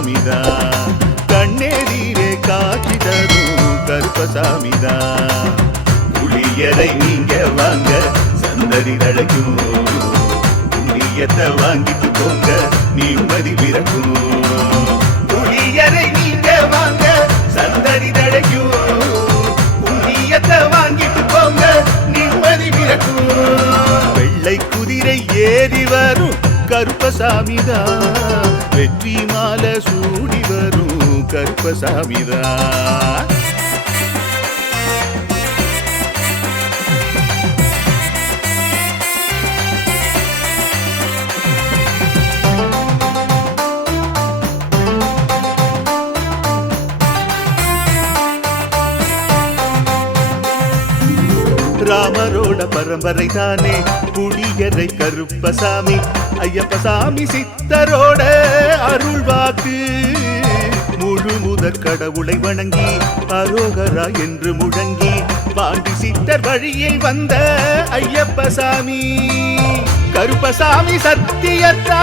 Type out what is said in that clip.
கருப்பசாமிதான் கண்ணேரீரே காட்சி தரும் கருப்பசாமிதான் புளியரை நீங்க வாங்க சந்ததி தழைக்கும் புண்ணியத்தை வாங்கிட்டு போங்க நிம்மதி பிறக்கும் புளியரை நீங்க வாங்க சந்ததி தழைக்கும் புண்ணியத்தை வாங்கிட்டு போங்க நிம்மதி பிறக்கும் வெள்ளை குதிரை ஏறி வரும் கருப்பசாமிதான் வெற்றி மாலை சூடி வரும் கருப்பசாமிதான் ராமரோட பரம்பரை தானே புளியரை கருப்பசாமி ஐயப்பசாமி சித்தரோட அருள் வாக்கு முழு முதற் கடவுளை வணங்கி அரோகரா என்று முழங்கி பாண்டி சித்தர் வழியில் வந்த ஐயப்பசாமி கருப்பசாமி சத்தியத்தா